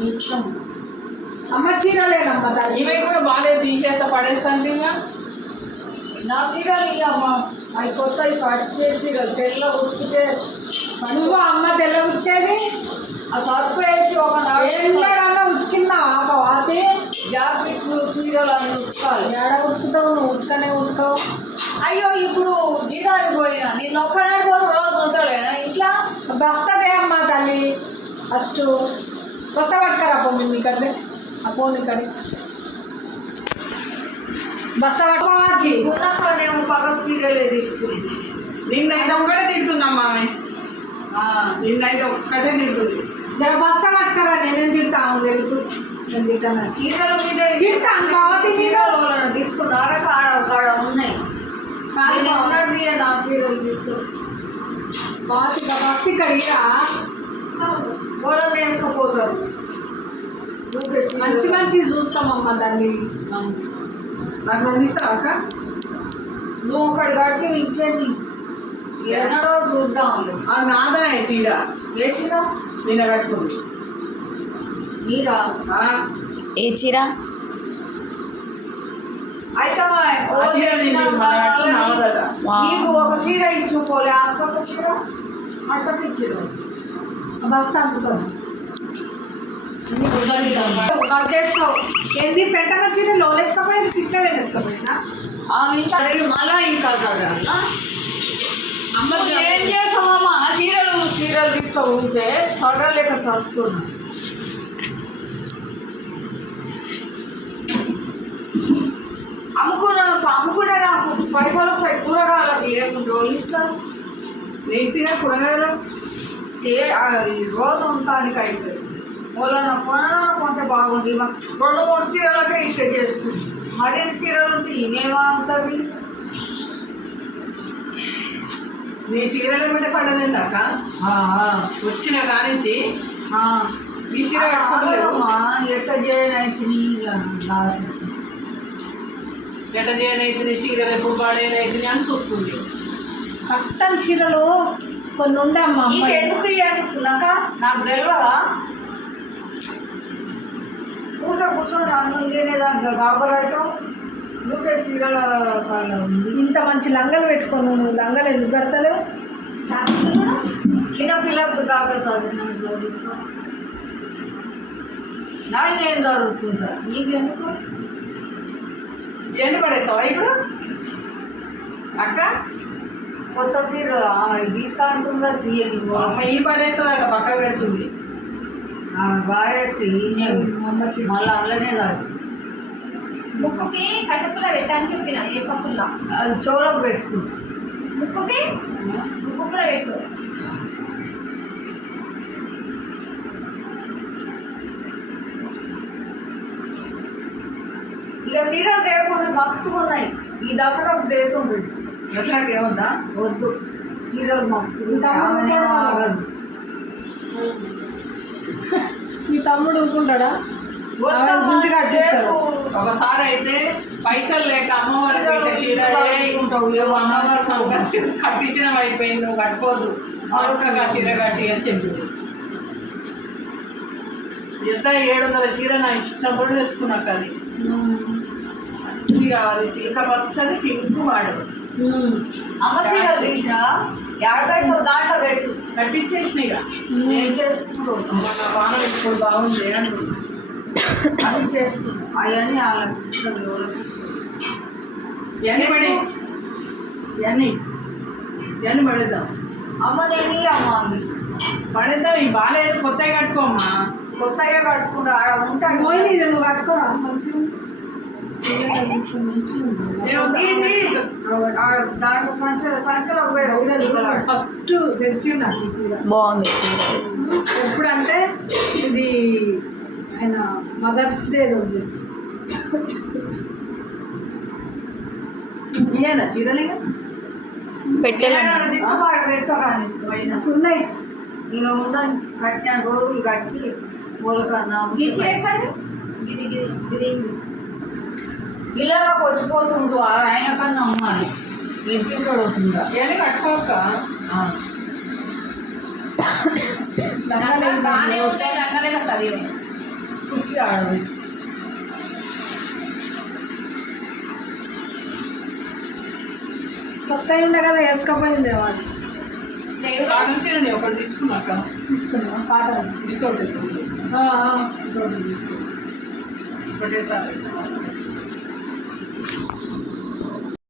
నీ ఇష్టం. అమ్మ చీరలేనమ్మా దాన్ని ఇవి కూడా బాగాలేదు, తీసేస్తా పడేస్తాను. ఇంకా నా చీరలు ఇవ్వమ్మ, అవి కొత్తవి కట్ చేసి తెల్ల ఉతికితే నువ్వు అమ్మ తెల్ల ఉతికేది ఆ సర్పు వేసి ఒక ఏళ్ళన్నా ఉతికిందా ఒక వాచి జాకెట్లు చీరలు అన్ని ఉతకాలి. ఏడ ఉతుకుతావు నువ్వు? ఉతకనే ఉతకవు. అయ్యో ఇప్పుడు జీతానికి పోయినా నిన్న ఒక్కనాడు పోతే రోజు ఉంటాలేనా ఇంట్లో? బస్తదే అమ్మ తల్లి. ఫస్ట్ బస్త పట్టుకరా పోనీ ఇక్కడే ఆ పోనీ ఇక్కడే బస్తా పట్టుకోవాలి. ఉన్నప్పుడేమో పక్కన సీరియలే తీసుకుని నిన్నైతే ఒక్కటే తిడుతున్నామ్మా ఆమె. నిన్నైతే ఒక్కటే తిడుతుంది. జర బస్తా పట్టుకరా, నేనేం తింటాను తెలుసు. నేను తింటాను చీరల మీద తింటాను కాబట్టి చీరలు తీసుకున్నారా కాడ కాడ ఉన్నాయి. కానీ ఉన్నట్టు నా చీరలు తీసు బాగా బస్తి కడిగా గోడలు వేసుకుపోతారు. మంచి మంచి చూస్తామమ్మ దాన్ని. నాకు అందిస్తావా అక్క? నువ్వు ఒకటి కట్టి ఇంకేంటి ఎన్నడో చూద్దాం. నాదా చీర వేసినా నిన్న కట్టుకుంది. నీరా ఏ చీర? అయితే నీకు ఒక చీర ఇచ్చుకోలే, అక్క చీర అట్టకి ఇచ్చారు. బస్తా అందుతాను నగ్గేస్తావు. ఏంది పెట్టక చీర లోలెత్తుకపోయింది, పిక్కలేదు ఎత్తుకపోయినా మళ్ళా ఇంకా అమ్మ ఏం చేస్తామమ్మా? చీరలు చీరలు తీసుకో ఉంటే చదవలేక చదువుతున్నా. అమ్ముకునే నాకు పైసలు వస్తాయి. కూరగాయలకు లేకుండా ఇస్తారు. వేసిగా కూరగాయలు రోజు ఉంటానికి అయిపోయి వాళ్ళ కొంత బాగుంది. 2-3 చీరలకే ఇస్తే చేస్తుంది. మరిన్ని చీరలు ఉంటే ఇనేమవుతుంది? నీ చీరల మీద పడదండి అక్క. వచ్చిన కానించి ఈ చీర ఎట్లా చేయనైతుంది ఎట్లా చేయనైతుంది చీరలు ఎప్పుడు పాడేనైతుంది అని చూస్తుంది. కట్టని చీరలు కొన్ని ఉండమ్మా. ఎందుకు ఇవ్వనుకున్నాక నాకు తెలియదా? ఊళ్ళో కూర్చొని అన్నం తినేదాకా గాబరైతావు. నువ్వే చీరల ఇంత మంచి లంగలు పెట్టుకోను. నువ్వు లంగలు ఎందుకు పెడతలేవు? చిన్న పిల్లలకు కాక చదువుతున్నా. నేను చదువుతుంటా, నీకెందుకు? ఎన్ని పడేస్తావా ఇప్పుడు అక్క? కొత్త చీర తీస్తా అంటుందా? తీయని అమ్మ ఈ పడేస్తుంది అక్క, పక్క పెడుతుంది. బారేస్తే మళ్ళీ అందులోనే కాదు. ముక్కుకి కట్టపుల్ల పెట్టడానికి చెప్పిన ఏ పప్పుల్లా అది చెవులకు పెట్టుకుంటా. ముక్కుకి ముక్కుపుల్ల పెట్టు. ఇక చీరలు తేకుండా మస్తుగా ఉన్నాయి. ఈ దసరాకు తేకుండా దసరాకి ఏమొద్దా? వద్దు, చీరలు మస్తు ఆగదు. మీ తమ్ముడు ఊరుకుంటాడా? ఒకసారి అయితే పైసలు లేక అమ్మవారు పెట్టే చీర అమ్మవారు కట్టించిన అయిపోయింది, నువ్వు కట్టుకోవద్దు చీర కట్టి అని చెప్పింది. ఎంత 700 చీర నా ఇష్టం కూడా తెచ్చుకున్నాక అది కావాలి. ఇంకా వచ్చేది పింక్ వాడదు. అమ్మ చీర తీసిన దాంట్లో పెట్టు కట్టించేసిన ఇక ఏం చేసుకుంటావు? నా పానం ఇప్పుడు బాగుంది అంటున్నా. అది చేసుకుంటాం అవన్నీ వాళ్ళకి ఇవన్నీ పడి ఇవన్నీ పడేద్దాం. అమ్మ నేను అమ్మ అంది పడేద్దాం. ఇవి బాగాలేదు, కొత్తగా కట్టుకోమ్మా. కొత్తగా కట్టుకుంటా ఆడ ఉంటాను. నువ్వు కట్టుకోరా దాంట్లో సంచులో ఫస్ట్ తెచ్చిండు బాగుంది. ఎప్పుడు అంటే ఇది ఆయన మదర్స్ డే రోజు ఇవేనా చీరలు పెట్టాలి. ఉన్నాయి ఇక ఉందని కట్టిన రోజులు కట్టి మొలకన్నా ఇలా వచ్చిపోతుందో ఆయన కన్నా అమ్మాలి ఎత్తిసోడు అవుతుందా ఇవన్నీ కట్టుకోక బాగానే ఉంటాయి. లంగలే కదా కుర్చీ ఆడవి కొత్త ఉండే కదా వేసుకపోయింది వాడు కాటన్ చీర నేను ఒకటి తీసుకున్నాక తీసుకున్నా కాటన్ తీసుకోండి తీసుకోండి తీసుకో ఒకటేసారి